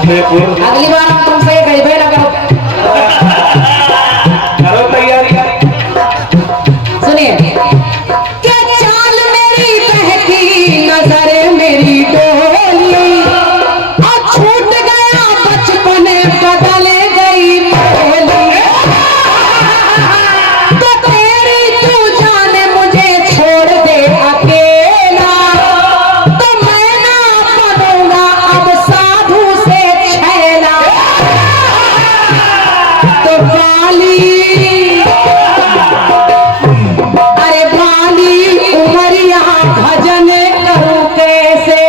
अगली बार हम तुमसे गए ना करो। करो तैयारी। सुनिए, क्या चाल मेरी बहकी नजर मेरी डोली, और छूट गया बचपन बदल गई पहेली, तो तेरी तू जाने मुझे छोड़ दे अकेला, तो मैं ना बनूंगा अब साधु से छैला, तो वाली अरे वाली उमरिया भजन करूं कैसे,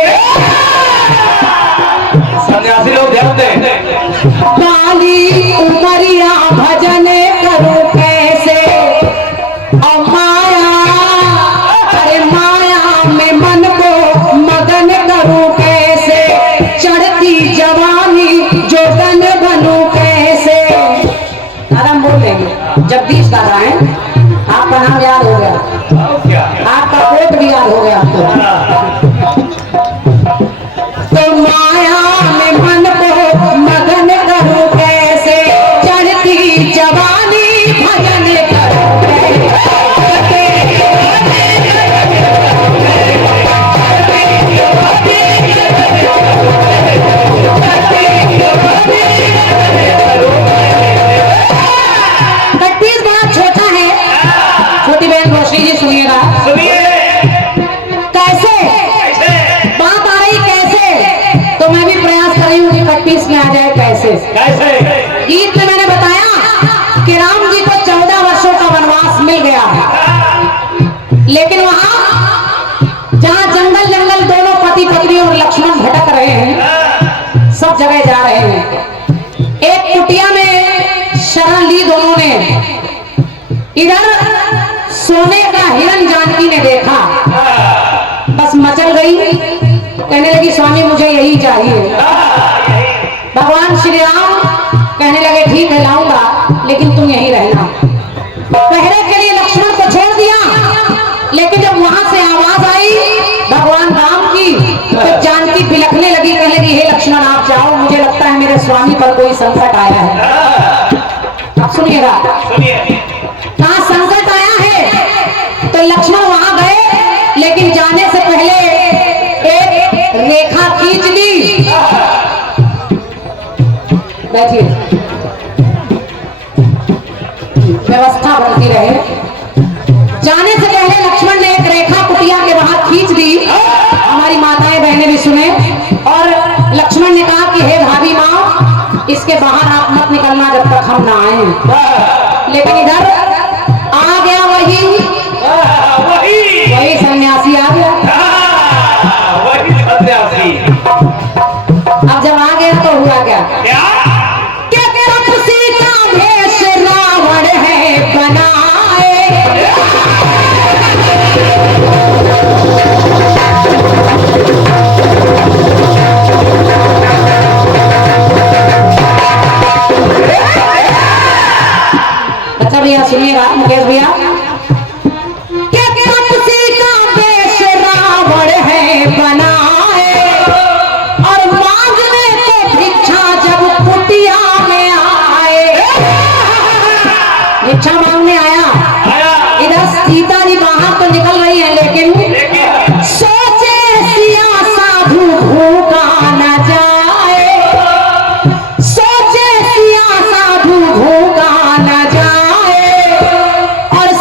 सन्यासी लोग ध्यान दें। वाली उमरिया भजन करूं कैसे, और माया अरे माया में मन को मगन करूं कैसे, चढ़ती जवानी जोगन बनूं कैसे। दादा हम बोल देंगे, जगदीश दादा हैं, आपका नाम याद हो गया, और क्या? आपका कोट भी याद हो गया आपको। तो माया में मन को मगन करूं कैसे, चढ़ती जवानी भजन करूं कैसे। कट्टीस बड़ा छोटा है, छोटी बहन रोशनी जी सुनिएगा। सुनिए। कैसे बात आ रही कैसे, तो मैं भी प्रयास कर रही हूँ कि कट्टीस में आ जाए कैसे। कैसे? गीत में मैंने बताया कि राम जी को 14 वर्षों का वनवास मिल गया, लेकिन वहां जहां जंगल जंगल दोनों पति पत्नी और लक्ष्मण भटक रहे हैं, सब जगह जा रहे हैं, एक कुटिया में शरण ली दोनों ने। इधर सोने का हिरण जानकी ने देखा, बस मचल गई, कहने लगी स्वामी मुझे यही चाहिए। भगवान श्री राम कहने लगे ठीक है लाऊंगा, लेकिन तुम यहीं रहना। पहरे के लिए लक्ष्मण को छोड़ दिया, लेकिन जब वहां से आवाज आई भगवान राम की, तो जानकी बिलखने लगी, कहने लगी हे लक्ष्मण आप जाओ, मुझे लगता है मेरे स्वामी पर कोई संकट आया है। अब सुनिएगा, कहाँ संकट आया है, तो लक्ष्मण वहां गए, लेकिन जाने से पहले एक रेखा खींच ली। बैठिए, व्यवस्था बनती रहे। जाने से पहले लक्ष्मण ने एक रेखा कुटिया के बाहर खींच दी, हमारी माताएं बहनें भी सुने, और लक्ष्मण ने कहा कि हे भाभी माँ, इसके बाहर आप मत निकलना जब तक हम ना आए। लेकिन इधर आ गया वही सन्यासी आ गया। वही सन्यासी। अब जब आ गया तो हुआ क्या? क्या? तपसी का भेष रावण है बनाए, अच्छा भैया सुनिएगा, मुकेश भैया, तपसी का भेष रावण है बनाए, और मांगने को भिक्षा जब कुटिया में आए। भिक्षा मांगने आया, इधर सीता जी बाहर तो निकल रही है, लेकिन सोचे सिया साधु भूखा न जाए, सोचे सिया साधु भूखा न जाए, और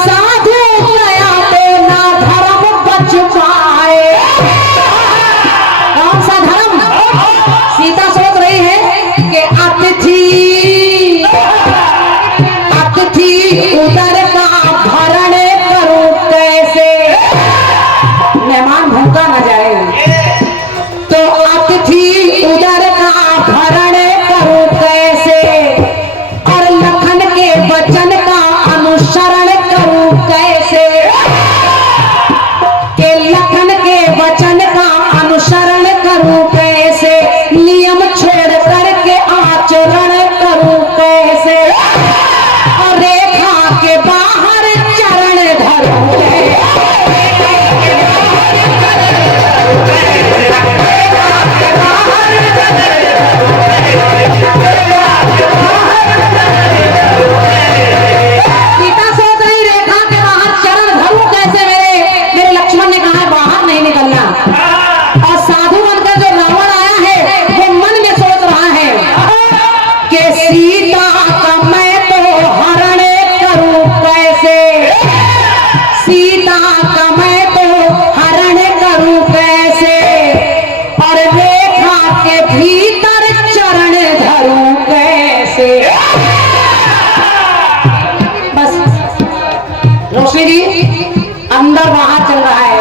अंदर बाहर चल रहा है।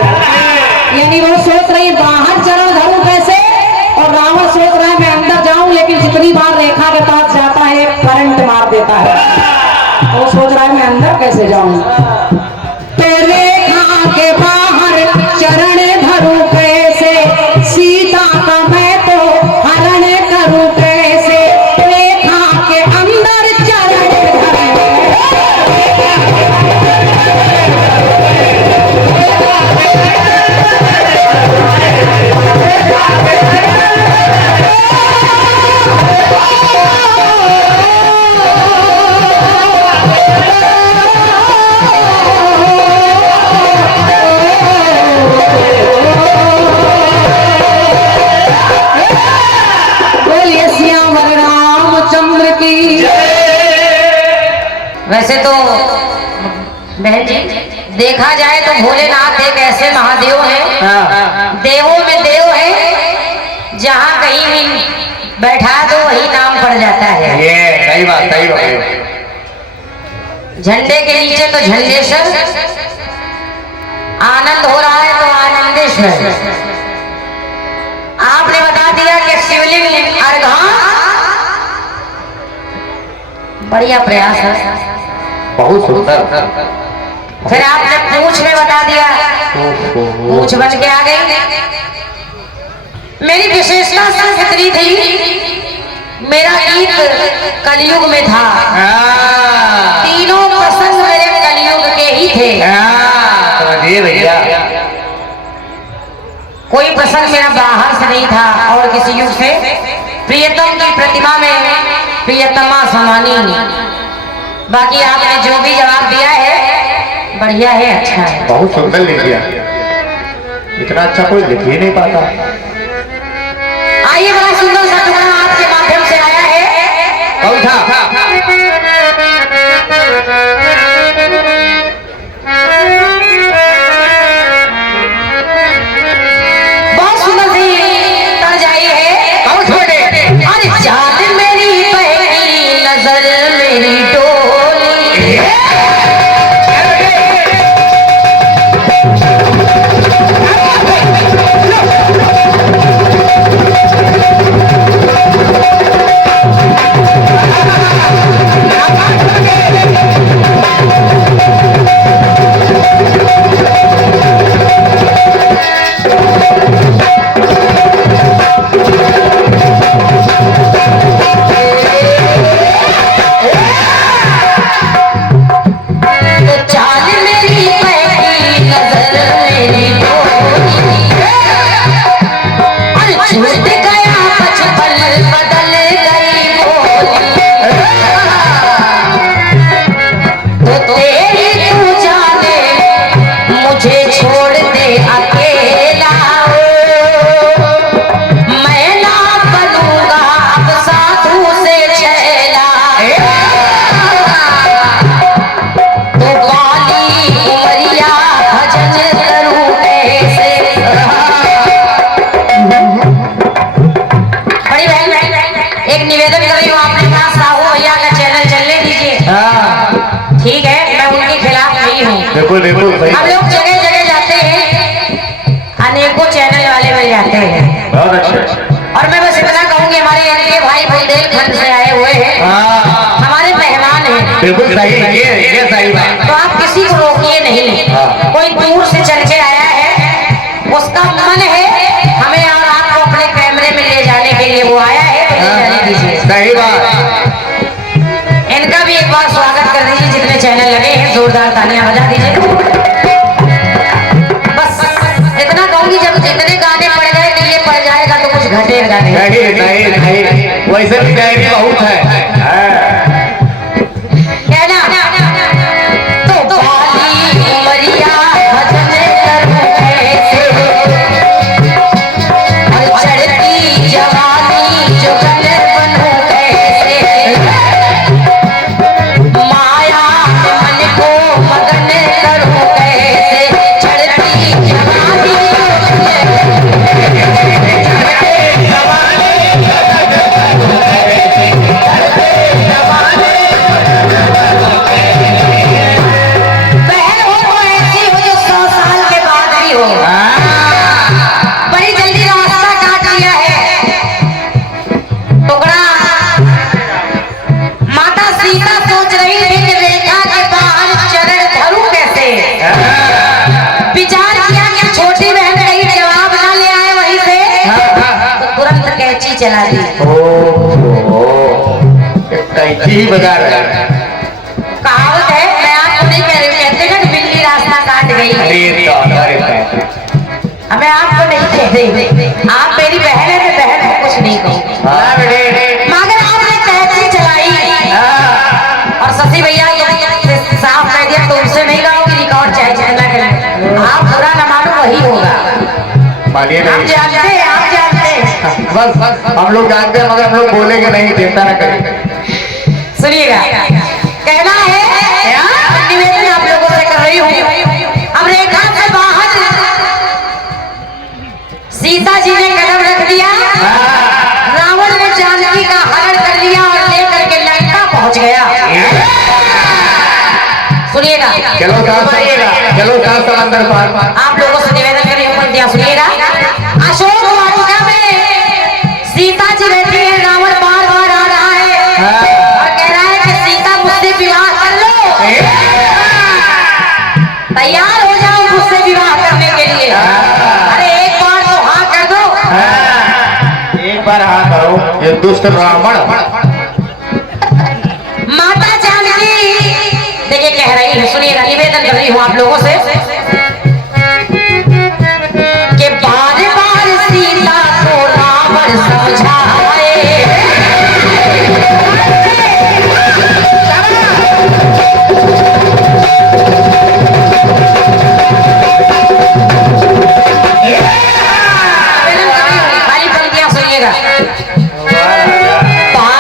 यानी वो सोच रही बाहर चरण धरूं कैसे, और रावण सोच रहा है मैं अंदर जाऊं, लेकिन जितनी बार रेखा के पास जाता है करंट मार देता है। तो वो सोच रहा है मैं अंदर कैसे जाऊं। तो रेखा के बाहर चरण धरूं कैसे, सीता का मैं तो हरण करूं कैसे, रेखा के अंदर चरण धरूं। बोलिए सियावर रामचंद्र की। वैसे तो बहन जी देखा जाए तो भोलेनाथ एक ऐसे महादेव हैं, देवों में देव हैं, जहाँ कहीं भी बैठा दो वही नाम पड़ जाता है। ये सही बात, सही बात। झंडे के नीचे तो झंडेश्वर, आनंद हो रहा है तो आनंदेश्वर। आपने बता दिया कि शिवलिंग अर्घा, बढ़िया प्रयास है, बहुत सुंदर। फिर आपने पूछ में बता दिया, पूछ बन के आ गई। मेरी विशेषता सिर्फ इतनी थी, मेरा गीत कलयुग में था, तीनों प्रसंग मेरे कलयुग के ही थे। समझिए भैया, कोई प्रसंग मेरा बाहर से नहीं था और किसी युग से। प्रियतम की प्रतिमा में प्रियतमा समानी। बाकी आपने जो भी जवाब दिया है बढ़िया है, अच्छा है। बहुत सुंदर लिख दिया, इतना अच्छा कोई लिख ही नहीं पाता। आइए बड़ा सुंदर सा टुकड़ा आपके माध्यम से आया है। कौन था? बहुत सुंदर सी तर्ज आई है। कौन छोटे? अरे जान मेरी पहली नजर मेरी डोली, बिल्कुल बिल्कुल सही। हम लोग जगह जगह जाते हैं, अनेकों चैनल वाले मिल जाते हैं। बहुत अच्छे। और मैं बस इतना कहूंगी, हमारे इनके भाई बुंदेलखंड से आए हुए हैं, हमारे मेहमान हैं। बिल्कुल सही, ये सही बात। तो आप किसी को रोकिए नहीं। कोई दूर से चल के आया है, उसका मन है हमें और आपको अपने कैमरे में ले जाने के लिए, वो आया है तो ले जाने दीजिए। सही बात। इनका भी एक बार स्वागत कर दीजिए, जितने चैनल लगे हैं जोरदार तालियां बजा दीजिए। बस इतना कहूंगी, जब जितने गाने पड़ गए तो ये पड़ जाएगा तो कुछ घटेगा नहीं। नहीं, वैसे भी गायकी बहुत है। कहना तो बाली उमरिया भजन करूं कैसे, और चढ़ती जवानी जुगल बनूं कैसे, माया मन को मगन करूं कैसे, चढ़ती जवानी कैंची चला दी। ओ कैंची ही बजा रहा है। कहावत है, मैं आपको नहीं कह रही हूँ, कहते हैं ना कि बिल्ली रास्ता काट गई। मैं आपको नहीं कह रही, आप मेरी बहन है, मैं बहन को कुछ नहीं कहूँ। मगर आपने कैंची चलाई और शशि भैया साफ कह दिया तुमसे नहीं गाओगी रिकॉर्ड, चाहे जितना करें आप बुरा न मानो वही होगा। मानिए आप जानते हैं, आप जानते हैं। बस हम लोग जानते हैं मगर हम लोग बोलेंगे नहीं, चिंता न करें। सुनिएगा, कहना है निवेदन आप लोगों से कर रही हूँ। अब रेखा से बाहर सीता जी ने कदम रख दिया, रावण ने जानकी का हरण कर लिया और लेकर के लंका पहुंच गया। सुनिएगा, चलो साथ समंदर पार। आप लोगों से निवेदन कर रही हूँ, पंक्तियां सुनिएगा। अशोक वाटिका में सीता जी बैठी है, रावण बार बार आ रहा है और कह रहा है कि सीता मुझसे विवाह कर लो, तैयार हो जाओ मुझसे विवाह करने के लिए। अरे एक बार तो हाँ कर दो। एक बार हाँ करो, ये दुष्ट रावण। माता जानकी देखिए कह रही है, सुनिएगा, निवेदन कर रही हूँ आप लोगों से कि बार बार सीता को रावण समझाए, खाली पंक्तियां सुनिएगा। बार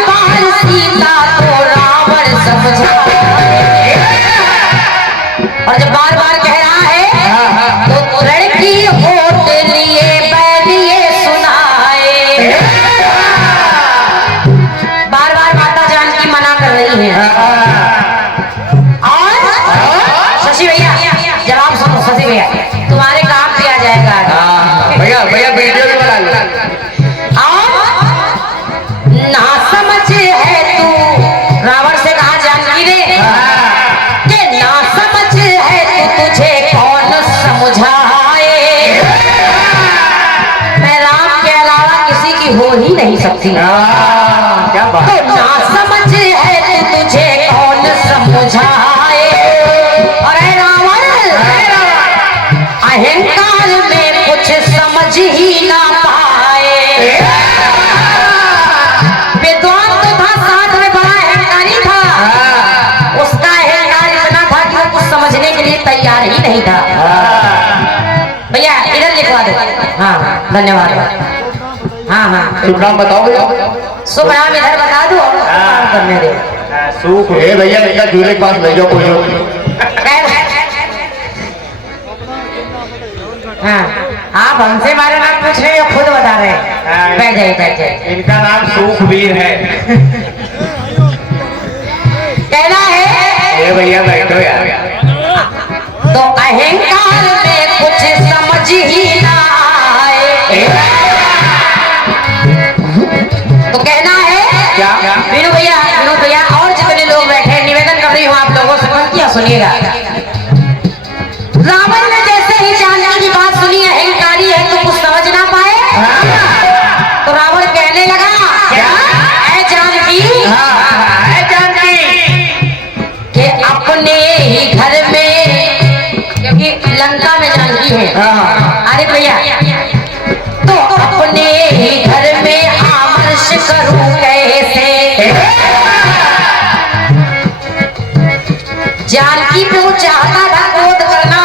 बार सीता को रावण समझाए, और जब बार बार कह रहा है तो लड़की होठ लिए बैरिए सुनाए। बार बार माता जानकी मना कर रही है। और शशि भैया जवाब सुनो, शशि भैया तुम्हारे काम किया जाएगा। भैया वीडियो भी बना लो। ना समझ है तू, रावण से कहा जानकी ने कि ना समझ है तू, तुझे कौन समझाए। मैं राम के अलावा किसी की हो ही नहीं सकती। क्या बात। तो ना समझ है तू, तुझे कौन समझाए। अरे रावण अहंकार में कुछ समझ ही ना पाए। विद्वान तो था, साथ में बड़ा अहंकारी था, उसका अहंकार इतना था कि वो कुछ समझने के लिए तैयार ही नहीं था। भैया इधर लिखवा दो। हाँ धन्यवाद। हाँ शुभ नाम बताओगे? शुभ नाम इधर बता दो और काम करने दो। सुख है भैया, भैया झूले के पास ले जाओ कोई। हाँ आप हमसे हमारा नाम पूछ रहे हो, खुद बता रहे हैं। बैठ जाइए बैठ जाइए। इनका नाम सुखवीर है। कहना है ये भैया बैठो यार। तो अहंकार में कुछ समझ ही ना आए। तो कहना है क्या विनोद भैया और जितने लोग बैठे, निवेदन कर रही हूँ आप लोगों से, पंक्तियां सुनिएगा। रावण ने जैसे ही जानकी की बात सुनी, अहंकारी है तो कुछ समझ ना पाए, तो रावण कहने लगा ऐ जानकी कि अपने ही घर में, क्योंकि लंका में जानकी है। अरे भैया तो अपने ही घर में आमर्श करूं कैसे। जानकी पे वो चाहता था क्रोध करना,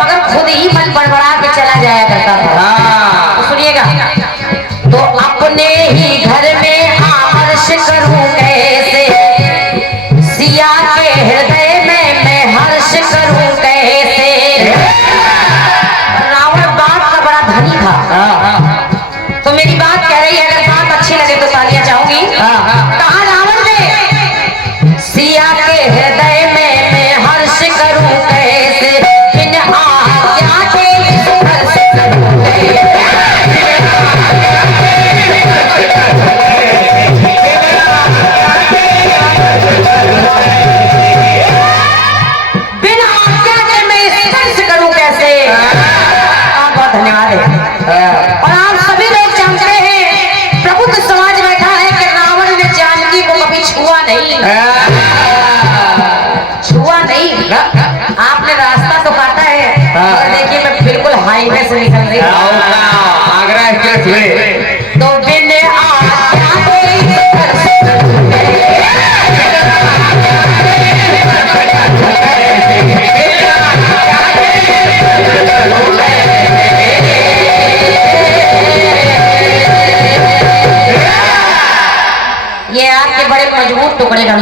मगर खुद ही मन बड़बड़ा के चला जाया करता था। तो सुनिएगा, तो अपने ही घर में आमर्श करूं कैसे, सिया के हृदय में मैं हर्ष करूं कैसे। रावण बात का बड़ा धनी था। तो मेरी बात कह रही है, अगर बात अच्छी लगे तो तालियां चाहूंगी। कहा रावण ने, सिया के हृदय में मैं हर्ष करूं कैसे, बिन आज्ञा के हर्ष करूं कैसे। बिन आज्ञा के मैं स्पर्श करूं कैसे। बहुत धन्यवाद है। और आप सभी लोग जानते हैं प्रबुद्ध समाज बैठा है कि रावण ने जानकी को कभी छुआ नहीं, छुआ नहीं। आपने रास्ता तो काटा है, और देखिए मैं बिल्कुल हाईवे से निकल रही हूँ आगरा एक्सप्रेस वे। तो दिन ये आपके बड़े मजबूत टुकड़े का